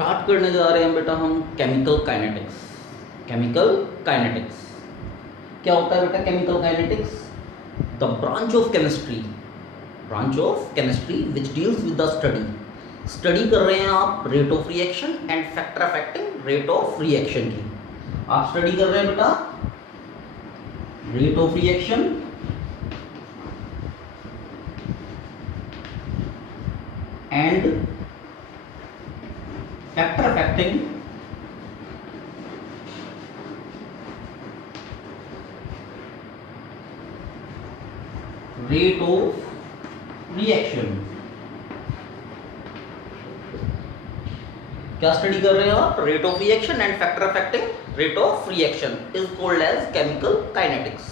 Start करने जा रहे हैं बेटा हम केमिकल काइनेटिक्स। केमिकल काइनेटिक्स क्या होता है बेटा? Chemical kinetics the branch of chemistry which deals with the study कर रहे हैं आप rate of reaction and factor affecting rate of reaction की। आप स्टडी कर रहे हैं बेटा rate of reaction and factor affecting rate of reaction. क्या स्टडी कर रहे हैं आप? Rate of reaction and factor affecting rate of reaction is called as chemical kinetics.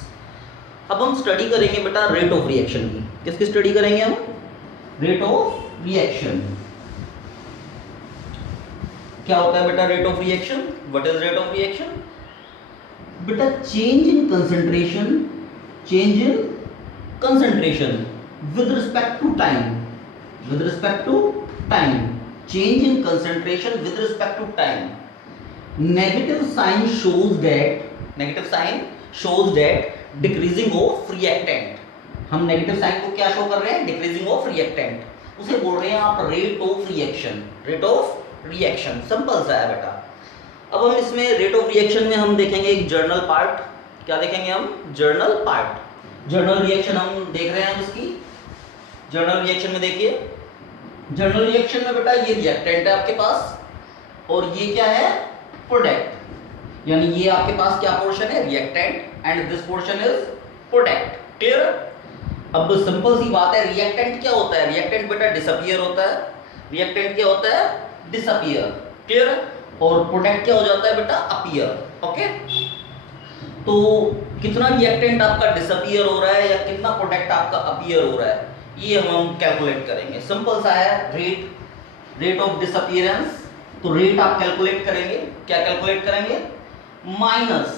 अब हम स्टडी करेंगे बेटा रेट ऑफ रिएक्शन की। किसकी स्टडी करेंगे हम? Rate of reaction. क्या होता है बेटा rate of reaction? What is rate of reaction? बेटा change in concentration with respect to time change in concentration with respect to time. Negative sign shows that decreasing of reactant. हम negative sign को क्या show कर रहे हैं? Decreasing of reactant. उसे बोल रहे हैं आप रेट ऑफ रिएक्शन। सिंपल सा है बेटा। अब हम इसमें रेट ऑफ रिएक्शन में हम देखेंगे एक जर्नल पार्ट। क्या देखेंगे हम? Journal part. जर्नल रिएक्शन हम देख रहे हैं इसकी। जर्नल रिएक्शन में देखिए, जर्नल रिएक्शन में बेटा ये रिएक्टेंट है आपके पास और ये क्या है? प्रोडक्ट। यानी ये आपके पास क्या पोर्शन है? Reactant and this portion is product. Clear? अब सिंपल सी बात है, रिएक्टेंट क्या होता है? रिएक्टेंट बेटा डिसअपीयर होता है। रिएक्टेंट क्या होता है? डिसअपीयर। क्लियर? और प्रोडक्ट क्या हो जाता है बेटा? अपीयर। ओके, तो कितना रिएक्टेंट आपका डिसअपीयर हो रहा है या कितना प्रोडक्ट आपका अपीयर हो रहा है, ये हम कैलकुलेट करेंगे। सिंपल सा है, रेट ऑफ डिसअपीयरेंस। तो रेट आप कैलकुलेट करेंगे। क्या कैलकुलेट करेंगे? Minus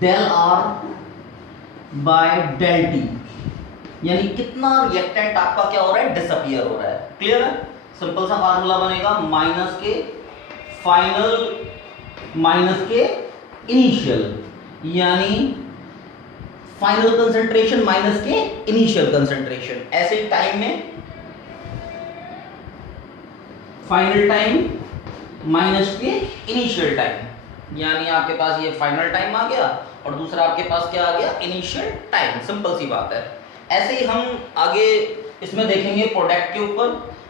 del R by del T. यानी कितना रिएक्टेंट आपका क्या हो रहा है? डिसअपीयर हो रहा है। क्लियर है? सिंपल सा फार्मूला बनेगा माइनस के फाइनल माइनस के इनिशियल, यानी फाइनल कंसंट्रेशन माइनस के इनिशियल कंसंट्रेशन। ऐसे टाइम में फाइनल टाइम माइनस के इनिशियल टाइम, यानी आपके पास ये फाइनल टाइम आ गया और दूसरा आपके पास क्या आ गया? Initial time. सिंपल सी बात है। ऐसे ही हम आगे इसमें देखेंगे प्रोडक्ट के ऊपर।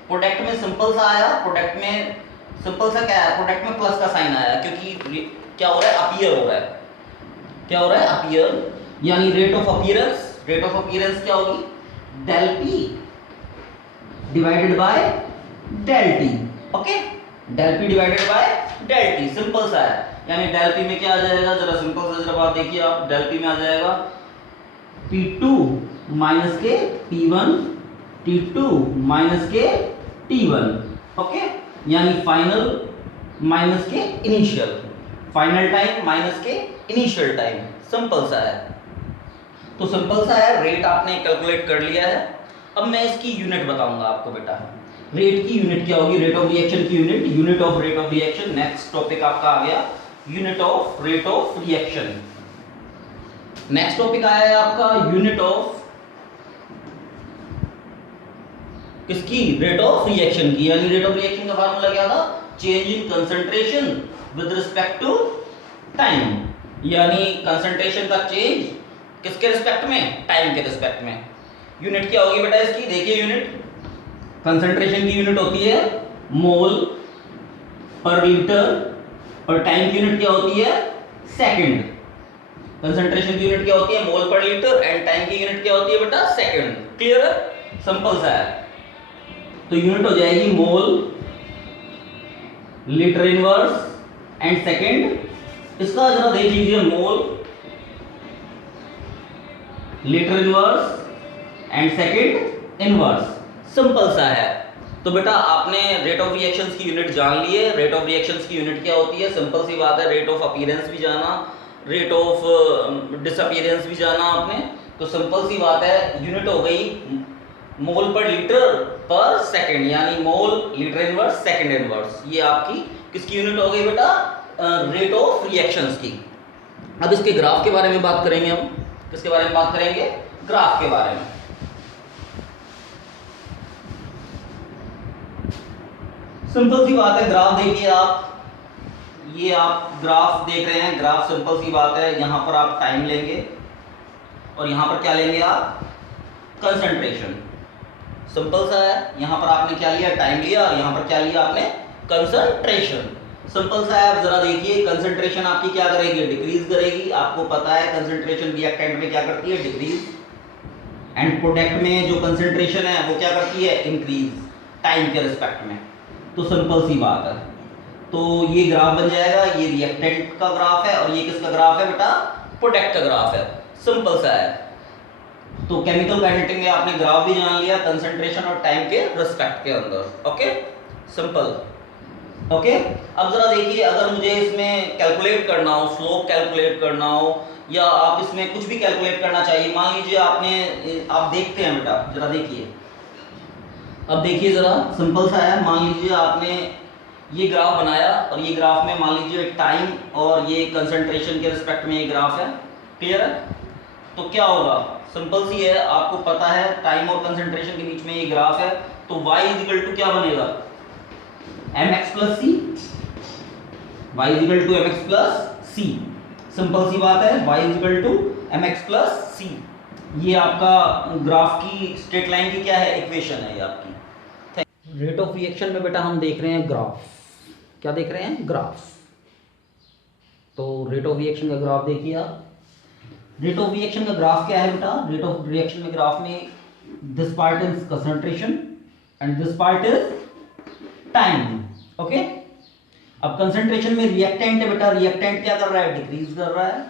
प्रोडक्ट में सिंपल सा आया, प्रोडक्ट में सिंपल सा क्या है? प्रोडक्ट में प्लस का साइन आया क्योंकि क्या हो रहा है? अपीयर हो रहा है। क्या हो रहा है? अपीयर। यानी rate of appearance, rate of appearance क्या होगी? Del P divided by del T. Okay, del P divided by del T. Simple सा है। यानी डेल पी में क्या आ जाएगा? जरा सिंपल सा जरा बात देखिए आप। डेल पी में आ जाएगा P2 माइनस के P1, T2 माइनस के T1। ओके, यानी फाइनल माइनस के इनिशियल, फाइनल टाइम माइनस के इनिशियल टाइम। सिंपल सा है। तो सिंपल सा है, रेट आपने कैलकुलेट कर लिया है। अब मैं इसकी यूनिट बताऊंगा आपको बेटा। रेट की यूनिट क्या होगी? रेट ऑफ रिएक्शन की unit of rate of reaction. Next topic आपका आ गया unit of rate of reaction. Next topic आया है आपका यूनिट ऑफ किसकी? रेट ऑफ रिएक्शन की। यानी रेट ऑफ रिएक्शन का फार्मूला क्या था? Change in concentration with respect to time. यानी कंसंट्रेशन का चेंज किसके रिस्पेक्ट में? टाइम के रिस्पेक्ट में। यूनिट क्या होगी बेटा इसकी? देखिए यूनिट, कंसंट्रेशन की यूनिट होती है मोल पर लीटर और टाइम की यूनिट क्या होती है? सेकंड। कंसंट्रेशन की यूनिट क्या होती है? मोल पर लीटर एंड टाइम की यूनिट क्या होती है बेटा? सेकंड। क्लियर है? सिंपल सा है। तो यूनिट हो जाएगी mole, litre inverse and second. इसका जरा देख लीजिए, mole, litre inverse and second inverse. Simple सा है। तो बेटा आपने रेट ऑफ रिएक्शंस की यूनिट जान ली है। रेट ऑफ रिएक्शंस की यूनिट क्या होती है? सिंपल सी बात है, रेट ऑफ अपीयरेंस भी जाना, रेट ऑफ डिसअपीयरेंस भी जाना आपने। तो सिंपल सी बात है, यूनिट हो गई मोल पर लीटर पर सेकंड, यानी मोल लीटर इनवर्स सेकंड इनवर्स। ये आपकी किसकी यूनिट हो गई बेटा? रेट ऑफ रिएक्शंस की। अब इसके ग्राफ के बारे में बात करेंगे हम। किसके बारे में बात करेंगे? ग्राफ के बारे में। सिंपल सी बात है, ग्राफ देखिए आप, ये आप ग्राफ देख रहे हैं। ग्राफ सिंपल सी बात है, यहां पर आप टाइम लेंगे और यहां पर क्या लेंगे आप? कंसंट्रेशन। सिंपल सा है, यहां पर आपने क्या लिया? टाइम लिया, और यहां पर क्या लिया आपने? कंसंट्रेशन। सिंपल सा है। आप जरा देखिए, कंसंट्रेशन आपकी क्या करेगी? डिक्रीज करेगी। आपको पता है कंसंट्रेशन रिएक्टेंट में क्या करती है? डिक्रीज। एंड प्रोडक्ट में जो कंसंट्रेशन है वो क्या करती है? इंक्रीज, टाइम के रिस्पेक्ट में। तो सिंपल सी बात है। तो ये ग्राफ बन जाएगा, ये रिएक्टेंट का ग्राफ है और ये किसका ग्राफ है बेटा? प्रोडक्ट का ग्राफ है। सिंपल सा है। तो केमिकल काइनेटिक में आपने ग्राफ भी जान लिया, कंसंट्रेशन और टाइम के रिस्पेक्ट के अंदर। Okay, simple. ओके, अब जरा देखिए, अगर मुझे इसमें कैलकुलेट करना हो, स्लोप कैलकुलेट करना हो, या आप इसमें कुछ भी कैलकुलेट करना चाहिए। मान लीजिए आप देखते हैं बेटा, जरा देखिए, अब देखिए जरा, सिंपल सा है। मान लीजिए आपने ये ग्राफ बनाया और ये ग्राफ में मान लीजिए टाइम और ये कंसंट्रेशन के रिस्पेक्ट में ये ग्राफ है। क्लियर है? तो क्या होगा? सिंपल सी है, आपको पता है टाइम और कंसंट्रेशन के बीच में ये ग्राफ है, तो y इक्वल टू क्या बनेगा? mx plus C. y equal to mx plus C. Simple सी बात है, y equal to mx plus C. ये आपका ग्राफ की स्ट्रेट लाइन की क्या है? इक्वेशन है ये आपकी। रेट ऑफ रिएक्शन में बेटा हम देख रहे हैं ग्राफ। क्या देख रहे हैं? ग्राफ। तो रेट ऑफ रिएक्शन का ग्राफ देखिए आप। रेट ऑफ रिएक्शन का ग्राफ क्या है बेटा? रेट ऑफ रिएक्शन में ग्राफ में this part is concentration and this part is time. Okay, अब कंसंट्रेशन में रिएक्टेंट है बेटा, रिएक्टेंट क्या कर रहा है? डिक्रीज कर रहा है।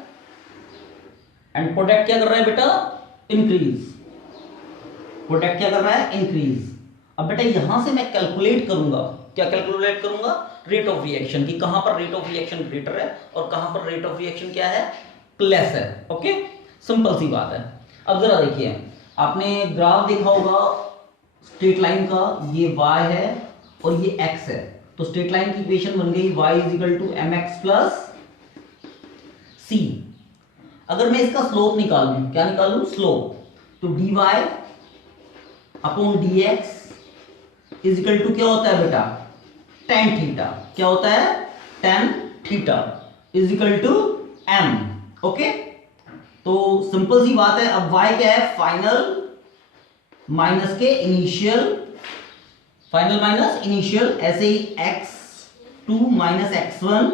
एंड प्रोडक्ट क्या कर रहा है बेटा? इंक्रीज। प्रोडक्ट क्या कर रहा है? इंक्रीज। अब बेटा यहां से मैं कैलकुलेट करूंगा, क्या कैलकुलेट करूंगा? रेट ऑफ रिएक्शन की। कहां पर रेट ऑफ रिएक्शन ग्रेटर है और कहां पर रेट ऑफ रिएक्शन क्या है? लेस है। ओके, सिंपल सी बात है। अब जरा देखिए, आपने ग्राफ देखा होगा स्ट्रेट लाइन का, ये y है और ये x है। तो स्ट्रेट लाइन की इक्वेशन बन गई y is equal to mx plus c। अगर मैं इसका स्लोप निकालूं, क्या निकालूं? स्लोप। तो dy upon dx is equal to क्या होता है बेटा? tan theta. क्या होता है? tan theta is equal to m। Okay, तो सिंपल सी बात है। अब y क्या है? फाइनल माइनस के इनिशियल, फाइनल माइनस इनिशियल, ऐसे ही x2 minus x1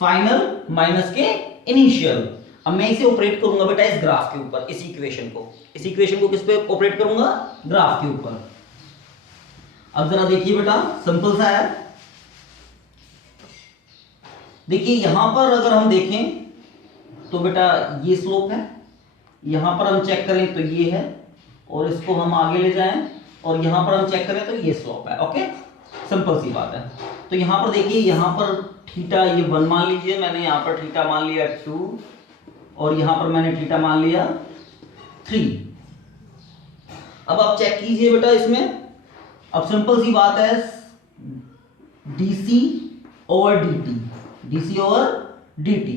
final minus के इनिशियल। अब मैं इसे ऑपरेट करूंगा बेटा इस ग्राफ के ऊपर, इस इक्वेशन को। इस इक्वेशन को किस पे ऑपरेट करूंगा? ग्राफ के ऊपर। अब जरा देखिए बेटा, सिंपल सा है। देखिए यहां पर अगर हम देखें तो बेटा ये स्लोप है, यहां पर हम चेक करें तो ये है, और इसको हम आगे ले जाएं और यहां पर हम चेक करें तो ये स्लोप है। ओके, सिंपल सी बात है। तो यहां पर देखिए, यहां पर थीटा ये 1 मान लीजिए, मैंने यहां पर थीटा मान लिया 2 और यहां पर मैंने थीटा मान लिया 3। अब आप चेक कीजिए बेटा इसमें। अब सिंपल सी बात है, dc over dt, dc over dt,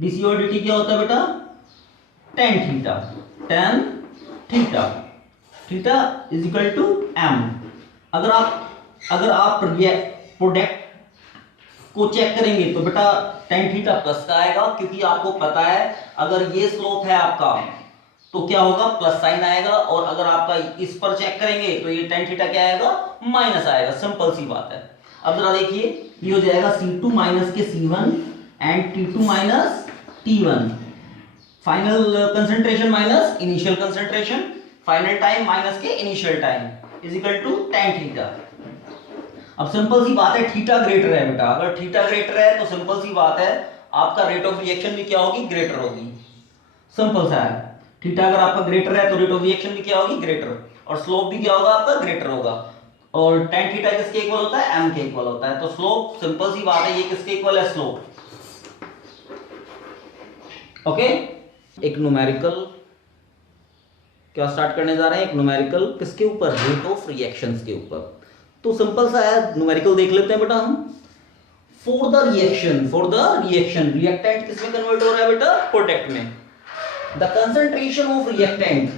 dc over dt क्या होता है बेटा? tan theta, tan theta, theta is equal to m। अगर आप प्रोडक्ट को चेक करेंगे तो बेटा tan थीटा प्लस का आएगा, क्योंकि आपको पता है अगर ये स्लोप है आपका तो क्या होगा? प्लस साइन आएगा, और अगर आपका इस पर चेक करेंगे तो ये tan थीटा क्या आएगा? माइनस आएगा। सिंपल सी बात है। अब जरा देखिए, ये हो जाएगा C2 माइनस के C1 and T2 minus T1। Final concentration minus initial concentration, final time minus के initial time is equal to tan theta. अब सिंपल सी बात है, थीटा ग्रेटर है बेटा। अगर थीटा ग्रेटर है तो सिंपल सी बात है, आपका रेट ऑफ रिएक्शन भी क्या होगी? ग्रेटर होगी। सिंपल सा है, थीटा अगर आपका ग्रेटर है तो रेट ऑफ रिएक्शन भी क्या होगी? ग्रेटर, और स्लोप भी क्या होगा आपका? ग्रेटर होगा। और tan थीटा किसके इक्वल होता है? m के इक्वल होता है। तो स्लोप, सिंपल सी बात है, ये किसके इक्वल है? स्लोप। ओके, एक न्यूमेरिकल क्या स्टार्ट करने जा रहे हैं? एक न्यूमेरिकल किसके ऊपर? रेट ऑफ रिएक्शंस के ऊपर। तो सिंपल सा है, न्यूमेरिकल देख लेते हैं बेटा हम। फॉर द रिएक्शन रिएक्टेंट किसमें कन्वर्ट हो रहा है बेटा? प्रोडक्ट में। द कंसंट्रेशन ऑफ रिएक्टेंट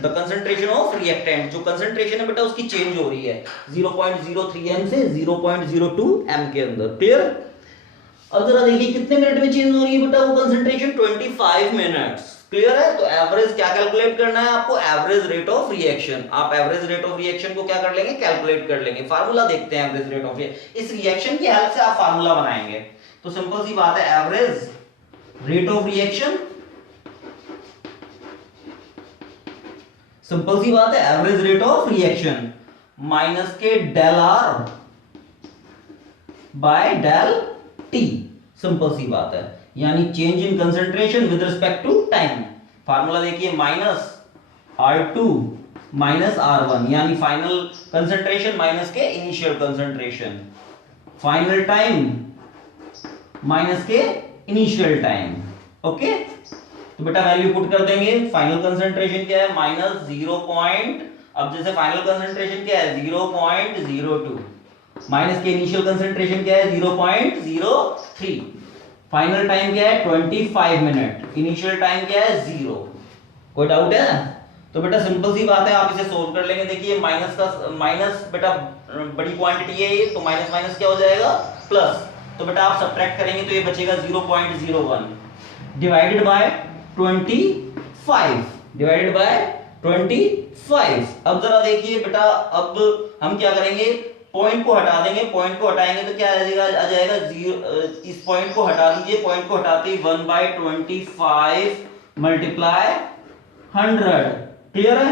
जो कंसंट्रेशन है बेटा उसकी चेंज हो रही है 0.03 m से 0.02 m के अंदर। क्लियर? अब जरा देखिए कितने मिनट में चेंज हो रही है बेटा वो कंसंट्रेशन? 25 मिनट्स। क्लियर है? तो एवरेज क्या कैलकुलेट करना है आपको? Average rate of reaction. आप एवरेज रेट ऑफ रिएक्शन को क्या कर लेंगे? कैलकुलेट कर लेंगे। फार्मूला देखते हैं एवरेज रेट ऑफ रिएक्शन। इस रिएक्शन की हेल्प से आप फार्मूला बनाएंगे। तो सिंपल सी बात है, average rate of reaction, simple सी बात है, average rate of reaction minus के del R by del T. Simple सी बात है, यानी change in concentration with respect to time. Formula देखिए, माइनस R2 माइनस R1, यानी फाइनल कंसंट्रेशन माइनस के initial concentration, final time minus के initial time. Okay, तो बेटा वैल्यू पुट कर देंगे। फाइनल कंसंट्रेशन क्या है? माइनस 0. अब जैसे फाइनल कंसंट्रेशन क्या है? 0.02 माइनस के इनिशियल कंसंट्रेशन क्या है? 0.03। फाइनल टाइम क्या है? 25 मिनट। इनिशियल टाइम क्या है? 0। कोई डाउट है? तो बेटा सिंपल सी बात है, आप इसे सोल्व कर लेंगे। देखिए माइनस बेटा बड़ी क्वांटिटी है ये, तो माइनस माइनस क्या हो जाएगा? प्लस। तो बेटा आप सब्ट्रैक्ट करेंगे तो ये बचेगा 0.01 डिवाइडेड बाय 25, डिवाइडेड बाय 25। अब जरा देखिए बेटा, अब हम क्या करेंगे? पॉइंट को हटा देंगे। पॉइंट को हटाएंगे तो क्या आ जाएगा 0। इस पॉइंट को हटा दीजिए। पॉइंट को हटाते ही 1/25 मल्टीप्लाई 100। क्लियर है?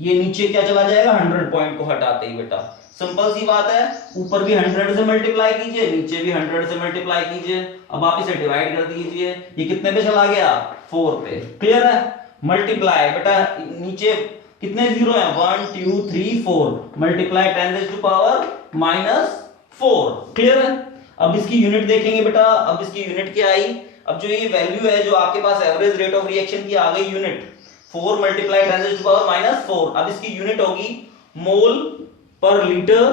ये नीचे क्या चला जाएगा? 100 पॉइंट को हटाते ही बेटा। सिंपल सी बात है, ऊपर भी 100 से मल्टीप्लाई कीजिए, नीचे भी 100 से मल्टीप्लाई कीजिए। अब आप इसे डिवाइड कर दीजिए। ये कितने पे चला गया? 4 पे। क्लियर है? मल्टीप्लाई बेटा, नीचे कितने जीरो हैं? 1 2 3 4 मल्टीप्लाई 10⁻⁻⁴। क्लियर है? अब इसकी यूनिट देखेंगे बेटा। अब इसकी यूनिट क्या आई? अब जो ये वैल्यू है जो आपके पास एवरेज रेट ऑफ रिएक्शन की आ गई यूनिट 4 मल्टीप्लाई 10⁻⁻⁴। अब इसकी यूनिट होगी मोल पर लीटर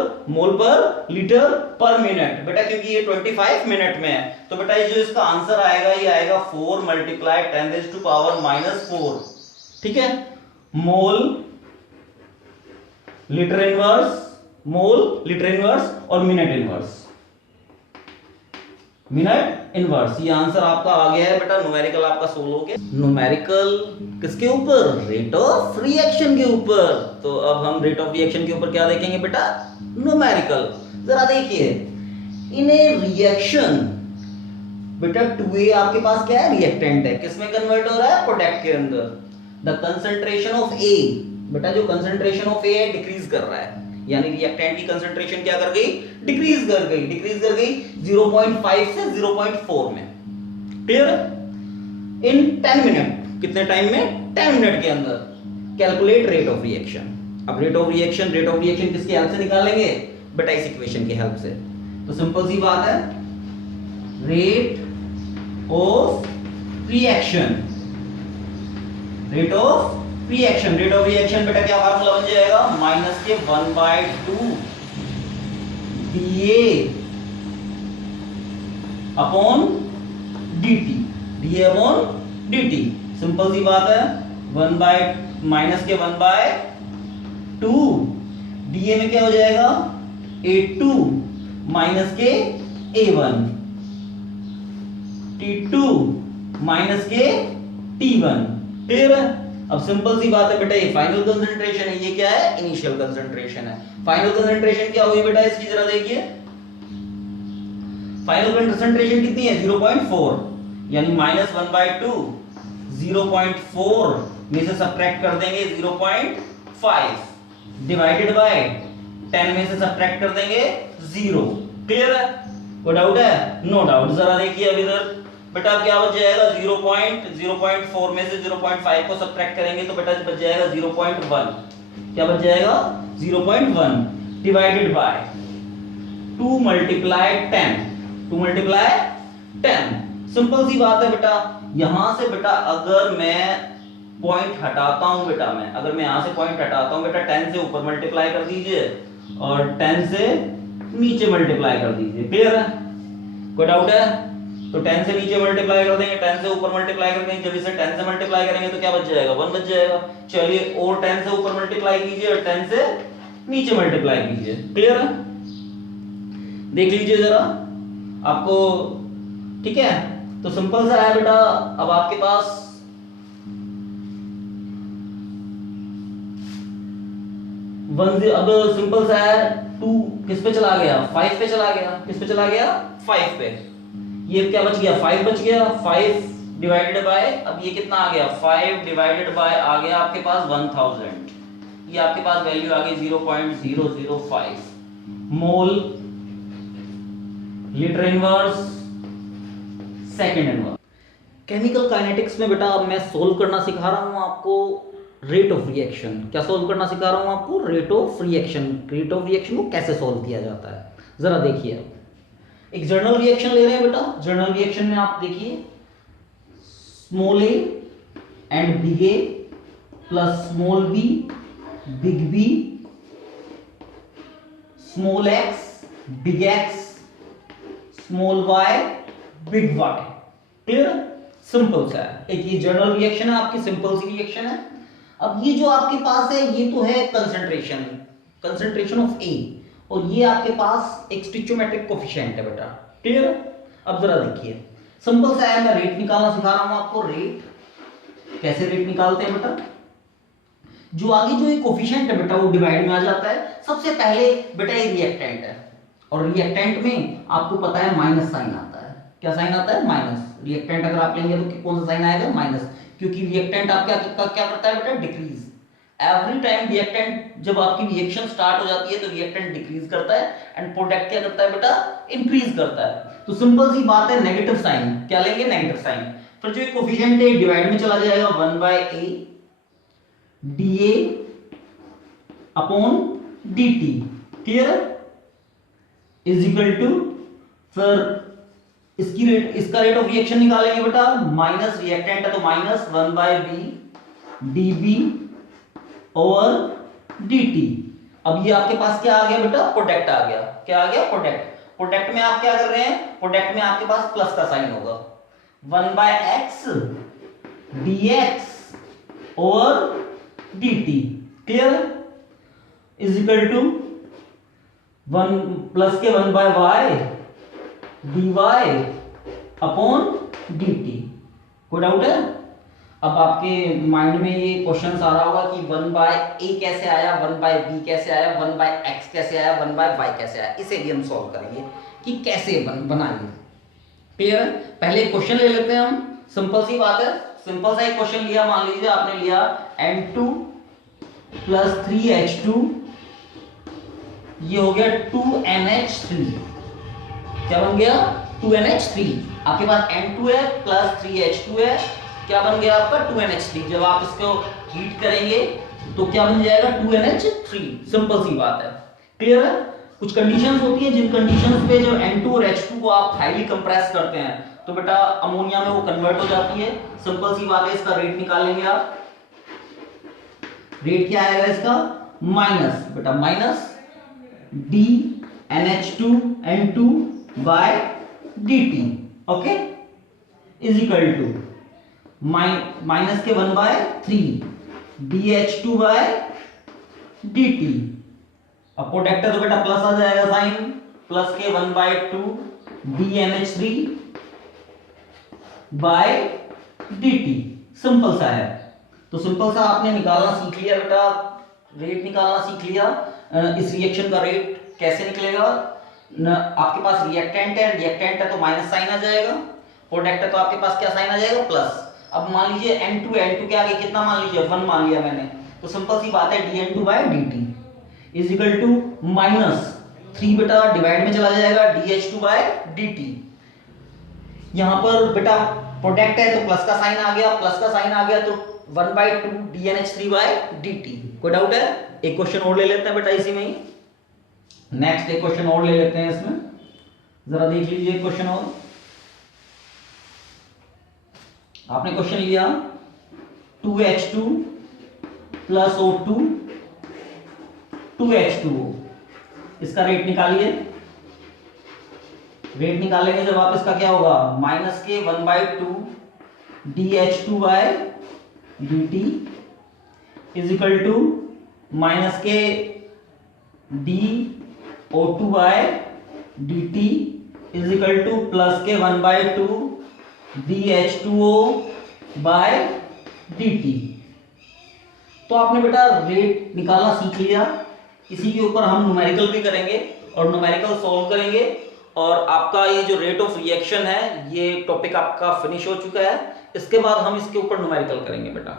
पर मिनट बेटा, क्योंकि ये 25 मिनट में है। तो बेटा ये जो इसका आंसर आएगा ये आएगा 4 मल्टीप्लाई 10⁻⁻⁴। ठीक है? मोल लीटर इनवर्स और मिनट इनवर्स। ये आंसर आपका आ गया है बेटा। न्यूमेरिकल आपका सोल्व हो गया। न्यूमेरिकल किसके ऊपर? रेट ऑफ रिएक्शन के ऊपर। तो अब हम रेट ऑफ रिएक्शन के ऊपर क्या देखेंगे बेटा? न्यूमेरिकल। जरा देखिए, इन ए रिएक्शन बेटा 2A आपके पास क्या है? रिएक्टेंट है। किसमें कन्वर्ट हो रहा है? प्रोडक्ट के अंदर। द कंसंट्रेशन ऑफ A बेटा, जो कंसंट्रेशन ऑफ A है डिक्रीज कर रहा है, यानी रिएक्टेंट की कंसंट्रेशन क्या कर गई? डिक्रीज कर गई 0.5 से 0.4 में। क्लियर? इन 10 मिनट, कितने टाइम में? 10 मिनट के अंदर। Calculate rate of reaction. अब रेट ऑफ रिएक्शन किसकी हेल्प से निकालेंगे बेटा? इस इक्वेशन की हेल्प से। तो सिंपल सी बात है, रेट ऑफ रिएक्शन बेटा क्या फार्मूला बन जाएगा? माइनस के 1/2 dA अपॉन dt। सिंपल सी बात है, माइनस के 1/2 dA में क्या हो जाएगा? A2 माइनस के A1 T2 माइनस के T1। क्लियर है? अब सिंपल सी बात है बेटा, ये फाइनल कंसंट्रेशन है, ये क्या है? इनिशियल कंसंट्रेशन है। फाइनल कंसंट्रेशन क्या हुई बेटा इसकी? जरा देखिए, फाइनल कंसंट्रेशन कितनी है? 0.4, यानी माइनस 1/2 0.4 में से सब्ट्रैक्ट कर देंगे 0.5 डिवाइडेड बाय 10 में से सब्ट्रैक्ट कर देंगे 0। क्लियर है? कोई डाउट है? No doubt. जरा देखिए अब इधर बेटा क्या बच जाएगा? 0.4 में से 0.5 को सब्ट्रैक्ट करेंगे तो बेटा बच जाएगा 0.1। क्या बच जाएगा? 0.1 डिवाइडेड बाय 2 मल्टीप्लाई 10। सिंपल सी बात है बेटा। यहां से बेटा अगर मैं पॉइंट हटाता हूं बेटा मैं, अगर मैं यहां से पॉइंट हटाता हूं बेटा 10 से ऊपर मल्टीप्लाई कर दीजिए और 10 से नीचे मल्टीप्लाई कर दीजिए। क्लियर है? कोई डाउट है? तो 10 से नीचे मल्टीप्लाई कर देंगे, 10 से ऊपर मल्टीप्लाई कर देंगे, जब इसे 10 से मल्टीप्लाई करेंगे तो क्या बच जाएगा? 1 बच जाएगा। चलिए और 10 से ऊपर मल्टीप्लाई कीजिए और 10 से नीचे मल्टीप्लाई कीजिए। क्लियर है? देख लीजिए जरा आपको, ठीक है? तो सिंपल सा है बेटा। अब आपके पास अब सिंपल सा है, 2 किस पे चला गया? 5 पे चला गया। किस पे चला गया? 5 पे। ये क्या बच गया? 5 बच गया। 5 डिवाइडेड बाय, अब ये कितना आ गया? 5 डिवाइडेड बाय आ गया आपके पास 1000। ये आपके पास वैल्यू आ गई 0.005 मोल litre inverse second inverse. Chemical kinetics में बेटा अब मैं सोल्व करना सिखा रहा हूं आपको रेट ऑफ रिएक्शन। क्या सोल्व करना सिखा रहा हूं आपको? Rate of reaction. Rate of reaction को कैसे सोल्व किया जाता है जरा देखिए। एक जर्नल रिएक्शन ले रहे हैं बेटा। जर्नल रिएक्शन में आप देखिए, small A and big A plus small B big B, small X big X, small Y big Y. Clear? Simple सा है। एक ये जर्नल रिएक्शन है आपकी, सिंपल सी रिएक्शन है। अब ये जो आपके पास है ये तो है कंसंट्रेशन, कंसंट्रेशन ऑफ ए, और ये आपके पास एक स्टोइचोमेट्रिक कोफिशिएंट है बेटा। क्लियर? अब जरा देखिए, सिंपल सा है, मैं रेट निकालना सिखा रहा हूं आपको। रेट कैसे रेट निकालते हैं बेटा? जो आगे जो एक कोफिशिएंट है बेटा वो डिवाइड में आ जाता है। सबसे पहले बेटा ये रिएक्टेंट है, और रिएक्टेंट में आपको पता है माइनस साइन आता है। क्या साइन आता है? माइनस। रिएक्टेंट अगर आप लेंगे तो कौन सा साइन आएगा? माइनस, क्योंकि रिएक्टेंट आप क्या करता है बेटा? डिक्रीज। एवरी टाइम रिएक्टेंट, जब आपकी रिएक्शन स्टार्ट हो जाती है तो रिएक्टेंट डिक्रीज करता है एंड प्रोडक्ट क्या करता है बेटा? इंक्रीज करता है। तो सिंपल सी बात है, नेगेटिव साइन। क्या लेंगे? Negative sign. फिर जो कोफिशिएंट है डिवाइड में चला जाएगा 1/a dA upon dt। Clear है? इज इक्वल टू, फिर इसका रेट ऑफ रिएक्शन निकालेंगे बेटा। माइनस रिएक्टेंट है तो minus 1/b dB over dt। अब ये आपके पास क्या आ गया बेटा? प्रोडक्ट आ गया। क्या आ गया? प्रोडक्ट। प्रोडक्ट में आप क्या कर रहे हैं? प्रोडक्ट में आपके पास प्लस का साइन होगा। 1/x dx over dt। Clear? Is equal to 1 plus के 1/y dy अपॉन dt। कोई डाउट है? अब आपके माइंड में ये क्वेश्चन आ रहा होगा कि 1/a कैसे आया, 1/b कैसे आया, 1/x कैसे आया, 1/y कैसे आया। इसे भी हम सॉल्व करेंगे कि कैसे बनाएंगे। क्लियर है? पहले क्वेश्चन ले लेते हैं हम। सिंपल सी बात है, सिंपल सा एक क्वेश्चन लिया। मान लीजिए आपने लिया N2 प्लस 3H2, ये हो गया 2NH3। क्या बन गया? 2NH3। आपके पास N2 है प्लस 3H2 है, क्या बन गया आपका? 2NH3। जब आप इसको हीट करेंगे तो क्या बन जाएगा? 2NH3। सिंपल सी बात है। क्लियर है? कुछ कंडीशंस होती हैं, जिन कंडीशंस पे जो N2 और H2 को आप हाईली कंप्रेस करते हैं तो बेटा अमोनिया में वो कन्वर्ट हो जाती है। सिंपल सी बात है। इसका रेट निकालेंगे आप। रेट क्या आएगा इसका? माइनस बेटा minus d NH2 N2 by dt। Okay? Is equal to minus के 1/3 dH2 by dt। अब प्रोडक्ट है तो बेटा प्लस आ जाएगा साइन, प्लस के 1/2 dNH3 by dt। सिंपल सा है। तो सिंपल सा आपने निकालना सीख लिया बेटा, रेट निकालना सीख लिया। इस रिएक्शन का रेट कैसे निकलेगा? आपके पास रिएक्टेंट है तो माइनस साइन आ जाएगा, प्रोडक्ट है तो आपके पास क्या साइन आ जाएगा? प्लस। अब मान लीजिए N2 के आगे कितना मान लीजिए? 1 मान लिया मैंने, तो सिंपल सी बात है dN2 by dt is equal to minus 3 बेटा डिवाइड में चला जाएगा dH2 by dt। यहां पर बेटा प्रोडक्ट है तो प्लस का साइन आ गया, प्लस का साइन आ गया तो 1/2 dNH3 by dt। कोई डाउट है? एक क्वेश्चन और ले लेते हैं बेटा इसी में ही। नेक्स्ट एक क्वेश्चन और ले लेते हैं इसमें, जरा देख लीजिए क्वेश्चन और। आपने क्वेश्चन लिया 2H2 प्लस O2 2H2O। इसका रेट निकालिए। रेट निकालेंगे जब आप, इसका क्या होगा, माइनस के 1/2 DH2 by dt is equal to minus के DO2 by dt is equal to plus के 1/2 DH2O बाय dt। तो आपने बेटा रेट निकालना सीख लिया। इसी के ऊपर हम न्यूमेरिकल भी करेंगे और न्यूमेरिकल सॉल्व करेंगे, और आपका ये जो रेट ऑफ रिएक्शन है ये टॉपिक आपका फिनिश हो चुका है। इसके बाद हम इसके ऊपर न्यूमेरिकल करेंगे बेटा।